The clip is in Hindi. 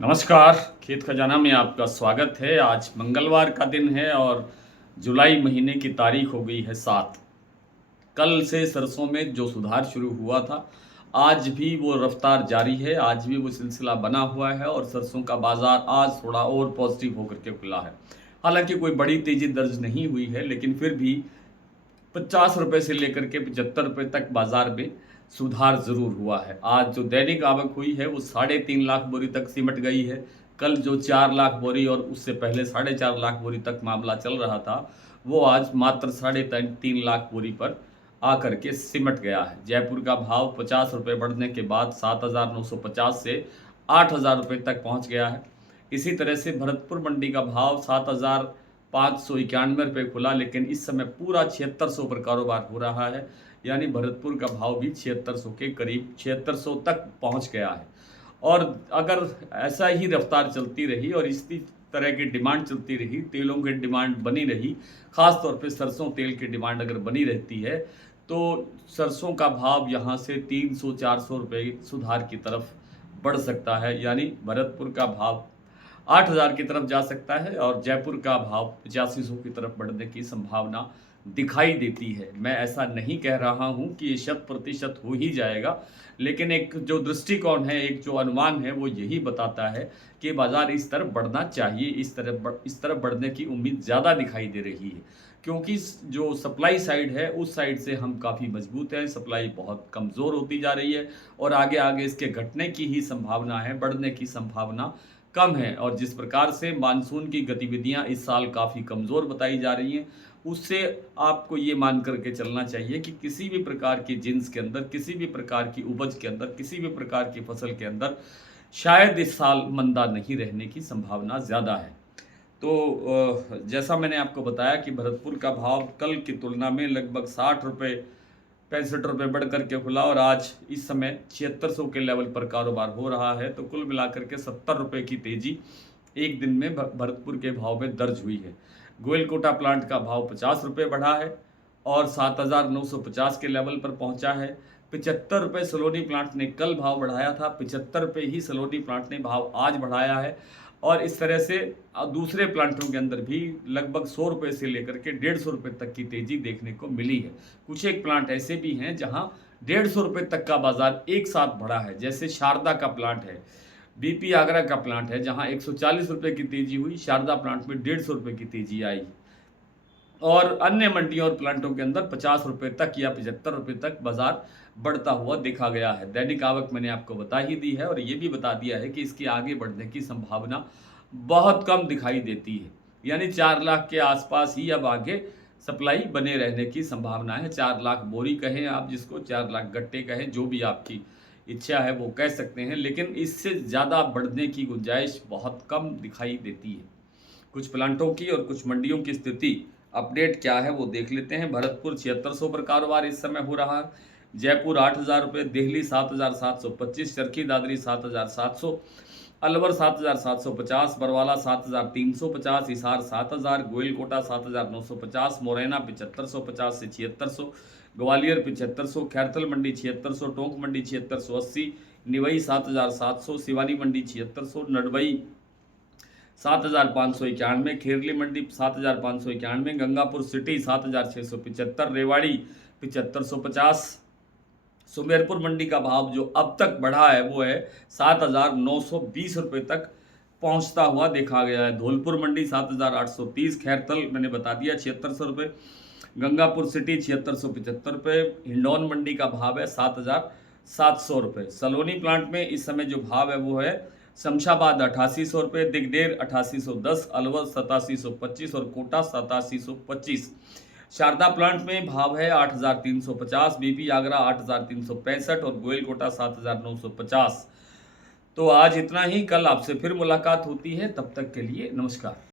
नमस्कार। खेत खजाना में आपका स्वागत है। आज मंगलवार का दिन है और जुलाई महीने की तारीख हो गई है 7। कल से सरसों में जो सुधार शुरू हुआ था, आज भी वो रफ्तार जारी है। आज भी वो सिलसिला बना हुआ है और सरसों का बाजार आज थोड़ा और पॉजिटिव होकर के खुला है। हालांकि कोई बड़ी तेजी दर्ज नहीं हुई है, लेकिन फिर भी 50 रुपये से लेकर के 75 रुपये तक बाजार में सुधार जरूर हुआ है। आज जो दैनिक आवक हुई है वो 3.5 लाख बोरी तक सिमट गई है। कल जो 4 लाख बोरी और उससे पहले 4.5 लाख बोरी तक मामला चल रहा था, वो आज मात्र 3.5 लाख बोरी पर आकर के सिमट गया है। जयपुर का भाव 50 रुपये बढ़ने के बाद 7,950 से 8,000 रुपये तक पहुंच गया है। इसी तरह से भरतपुर मंडी का भाव 7,591 रुपये खुला, लेकिन इस समय पूरा 7600 पर कारोबार हो रहा है। यानी भरतपुर का भाव भी 7600 के करीब 7600 तक पहुंच गया है। और अगर ऐसा ही रफ्तार चलती रही और इसी तरह की डिमांड चलती रही, तेलों की डिमांड बनी रही, ख़ास तौर पे सरसों तेल की डिमांड अगर बनी रहती है, तो सरसों का भाव यहाँ से 300-400 रुपये सुधार की तरफ बढ़ सकता है। यानी भरतपुर का भाव 8,000 की तरफ जा सकता है और जयपुर का भाव 8500 की तरफ बढ़ने की संभावना दिखाई देती है। मैं ऐसा नहीं कह रहा हूँ कि ये 100% हो ही जाएगा, लेकिन एक जो दृष्टिकोण है, एक जो अनुमान है, वो यही बताता है कि बाज़ार इस तरफ बढ़ना चाहिए। इस तरफ बढ़ने की उम्मीद ज़्यादा दिखाई दे रही है, क्योंकि जो सप्लाई साइड है, उस साइड से हम काफ़ी मजबूत हैं। सप्लाई बहुत कमज़ोर होती जा रही है और आगे आगे इसके घटने की ही संभावना है, बढ़ने की संभावना कम है। और जिस प्रकार से मानसून की गतिविधियां इस साल काफ़ी कमज़ोर बताई जा रही हैं, उससे आपको ये मान करके चलना चाहिए कि किसी भी प्रकार की जिन्स के अंदर, किसी भी प्रकार की उपज के अंदर, किसी भी प्रकार की फसल के अंदर शायद इस साल मंदा नहीं रहने की संभावना ज़्यादा है। तो जैसा मैंने आपको बताया कि भरतपुर का भाव कल की तुलना में लगभग 60 रुपये 65 रुपये बढ़ करके खुला और आज इस समय 7600 के लेवल पर कारोबार हो रहा है। तो कुल मिलाकर के 70 रुपये की तेजी एक दिन में भरतपुर के भाव में दर्ज हुई है। गोयलकोटा प्लांट का भाव 50 रुपये बढ़ा है और 7,950 के लेवल पर पहुंचा है। 75 रुपये सलोनी प्लांट ने कल भाव बढ़ाया था, 75 रुपये ही सलोनी प्लांट ने भाव आज बढ़ाया है। और इस तरह से दूसरे प्लांटों के अंदर भी लगभग 100 रुपये से लेकर के 150 रुपये तक की तेजी देखने को मिली है। कुछ एक प्लांट ऐसे भी हैं जहां 150 रुपये तक का बाजार एक साथ बढ़ा है, जैसे शारदा का प्लांट है, बीपी आगरा का प्लांट है, जहां 140 रुपये की तेजी हुई, शारदा प्लांट में 150 रुपये की तेजी आई। और अन्य मंडियों और प्लांटों के अंदर 50 रुपये तक या 75 रुपये तक बाजार बढ़ता हुआ देखा गया है। दैनिक आवक मैंने आपको बता ही दी है और ये भी बता दिया है कि इसकी आगे बढ़ने की संभावना बहुत कम दिखाई देती है। यानी 4 लाख के आसपास ही अब आगे सप्लाई बने रहने की संभावना है। 4 लाख बोरी कहें आप जिसको, 4 लाख गट्टे कहें, जो भी आपकी इच्छा है वो कह सकते हैं, लेकिन इससे ज़्यादा बढ़ने की गुंजाइश बहुत कम दिखाई देती है। कुछ प्लांटों की और कुछ मंडियों की स्थिति अपडेट क्या है वो देख लेते हैं। भरतपुर 7600 पर कारोबार इस समय हो रहा है। जयपुर 8,000 रुपये, देहली 7,725, चरखी दादरी 7,700, अलवर 7,750, बरवाला 7,350, हिसार 7,000, गोयलकोटा 7,950, मोरैना 7,550 से 7,600, ग्वालियर 7,500, खैरथल मंडी 7,600, टोंक मंडी 7,680, निवई 7,700, सिवानी मंडी 7,600, नडवई 7,591, खेरली मंडी 7,591, गंगापुर सिटी 7,675, रेवाड़ी 7,550। सुमेरपुर मंडी का भाव जो अब तक बढ़ा है वो है 7,920 रुपये तक पहुंचता हुआ देखा गया है। धौलपुर मंडी 7,830, खैरथल मैंने बता दिया 7,600 रुपये, गंगापुर सिटी 7,675 रुपये, हिंडौन मंडी का भाव है 7,700 रुपये। सलोनी प्लांट में इस समय जो भाव है वो है शमशाबाद 8,800 रुपये, दिगडेर 8,810, अलवर 8725 और कोटा 8725। शारदा प्लांट में भाव है 8,350, बीपी आगरा 8,365 और गोयलकोटा 7,950। तो आज इतना ही, कल आपसे फिर मुलाकात होती है। तब तक के लिए नमस्कार।